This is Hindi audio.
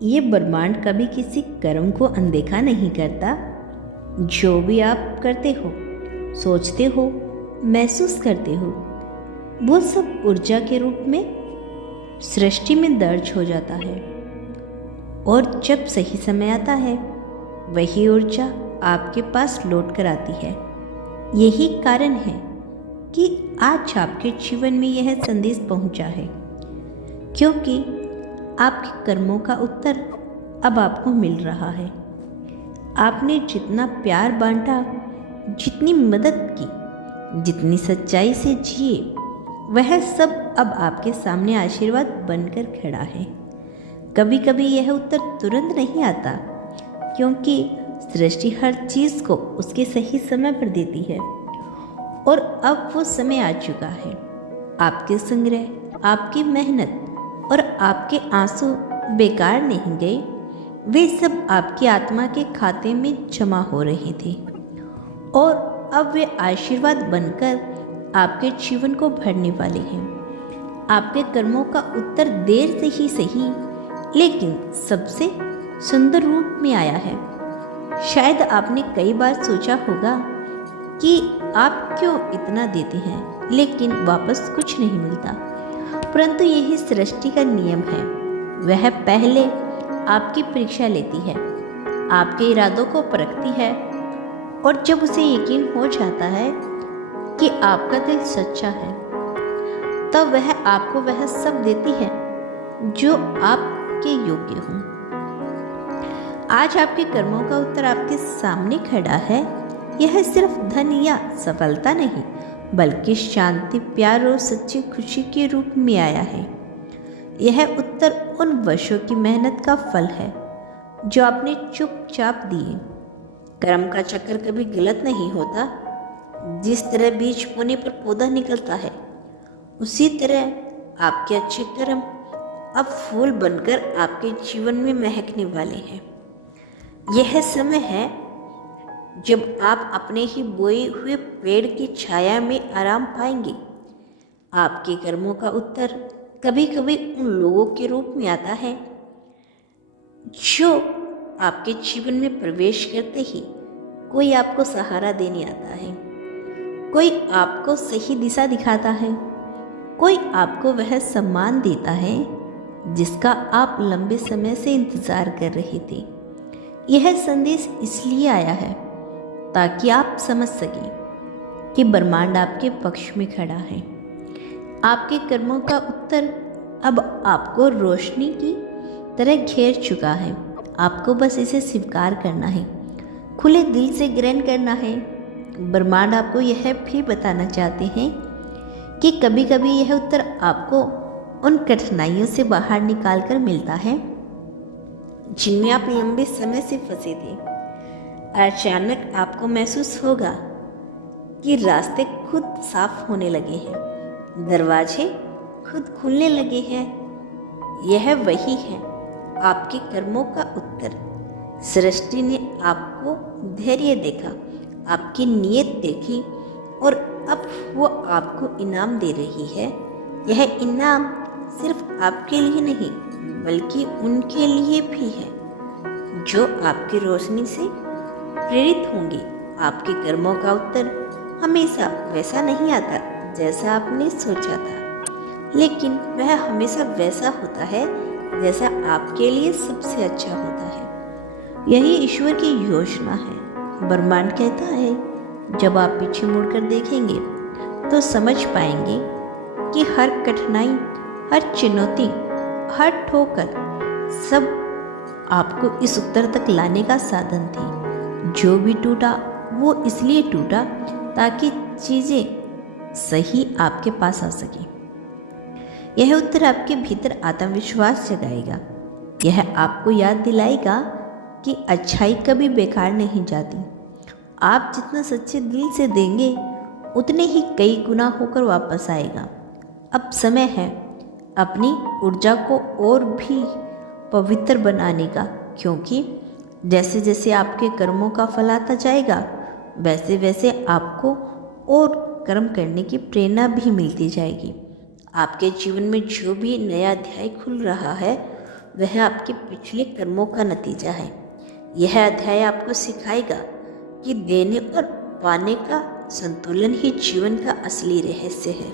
ये ब्रह्मांड कभी किसी कर्म को अनदेखा नहीं करता। जो भी आप करते हो, सोचते हो, महसूस करते हो, वो सब ऊर्जा के रूप में सृष्टि में दर्ज हो जाता है। और जब सही समय आता है, वही ऊर्जा आपके पास लौट कर आती है। यही कारण है कि आज आपके जीवन में यह संदेश पहुंचा है, क्योंकि आपके कर्मों का उत्तर अब आपको मिल रहा है। आपने जितना प्यार बांटा, जितनी मदद की, जितनी सच्चाई से जिए, वह सब अब आपके सामने आशीर्वाद बनकर खड़ा है। कभी कभी यह उत्तर तुरंत नहीं आता, क्योंकि सृष्टि हर चीज़ को उसके सही समय पर देती है। और अब वो समय आ चुका है। आपके संग्रह, आपकी मेहनत और आपके आंसू बेकार नहीं गए। वे सब आपकी आत्मा के खाते में जमा हो रहे थे और अब वे आशीर्वाद बनकर आपके जीवन को भरने वाले हैं। आपके कर्मों का उत्तर देर से ही सही, लेकिन सबसे सुंदर रूप में आया है। शायद आपने कई बार सोचा होगा कि आप क्यों इतना देते हैं लेकिन वापस कुछ नहीं मिलता, परंतु यही सृष्टि का नियम है। वह पहले आपकी परीक्षा लेती है, आपके इरादों को परखती है, और जब उसे यकीन हो जाता है कि आपका दिल सच्चा है, तब वह आपको वह सब देती है जो आपके योग्य हो। आज आपके कर्मों का उत्तर आपके सामने खड़ा है। यह सिर्फ धन या सफलता नहीं, बल्कि शांति, प्यार और सच्ची खुशी के रूप में आया है। यह उत्तर उन वर्षों की मेहनत का फल है जो आपने चुपचाप दिए। कर्म का चक्र कभी गलत नहीं होता। जिस तरह बीज बोने पर पौधा निकलता है, उसी तरह आपके अच्छे कर्म अब फूल बनकर आपके जीवन में महकने वाले हैं। यह समय है जब आप अपने ही बोए हुए पेड़ की छाया में आराम पाएंगे। आपके कर्मों का उत्तर कभी कभी उन लोगों के रूप में आता है जो आपके जीवन में प्रवेश करते ही कोई आपको सहारा देने आता है, कोई आपको सही दिशा दिखाता है, कोई आपको वह सम्मान देता है जिसका आप लंबे समय से इंतजार कर रहे थे। यह संदेश इसलिए आया है ताकि आप समझ सकें कि ब्रह्मांड आपके पक्ष में खड़ा है। आपके कर्मों का उत्तर अब आपको रोशनी की तरह घेर चुका है। आपको बस इसे स्वीकार करना है, खुले दिल से ग्रहण करना है। ब्रह्मांड आपको यह भी बताना चाहते हैं कि कभी कभी यह उत्तर आपको उन कठिनाइयों से बाहर निकाल कर मिलता है जिनमें आप लंबे समय से फंसे थे। अचानक आपको महसूस होगा कि रास्ते खुद साफ होने लगे हैं, दरवाजे खुद खुलने लगे हैं। यह वही है आपके कर्मों का उत्तर। सृष्टि ने आपको धैर्य देखा, आपकी नीयत देखी, और अब वो आपको इनाम दे रही है। यह इनाम सिर्फ आपके लिए नहीं, बल्कि उनके लिए भी है जो आपकी रोशनी से प्रेरित होंगे। आपके कर्मों का उत्तर हमेशा वैसा नहीं आता जैसा आपने सोचा था, लेकिन वह हमेशा वैसा होता है जैसा आपके लिए सबसे अच्छा होता है। यही ईश्वर की योजना है। ब्रह्मांड कहता है, जब आप पीछे मुड़कर देखेंगे तो समझ पाएंगे कि हर कठिनाई, हर चुनौती, हर ठोकर सब आपको इस उत्तर तक लाने का साधन थी। जो भी टूटा वो इसलिए टूटा ताकि चीज़ें सही आपके पास आ सके। यह उत्तर आपके भीतर आत्मविश्वास जगाएगा। यह आपको याद दिलाएगा कि अच्छाई कभी बेकार नहीं जाती। आप जितना सच्चे दिल से देंगे, उतने ही कई गुना होकर वापस आएगा। अब समय है अपनी ऊर्जा को और भी पवित्र बनाने का, क्योंकि जैसे जैसे आपके कर्मों का फल आता जाएगा, वैसे वैसे आपको और कर्म करने की प्रेरणा भी मिलती जाएगी। आपके जीवन में जो भी नया अध्याय खुल रहा है, वह आपके पिछले कर्मों का नतीजा है। यह अध्याय आपको सिखाएगा कि देने और पाने का संतुलन ही जीवन का असली रहस्य है।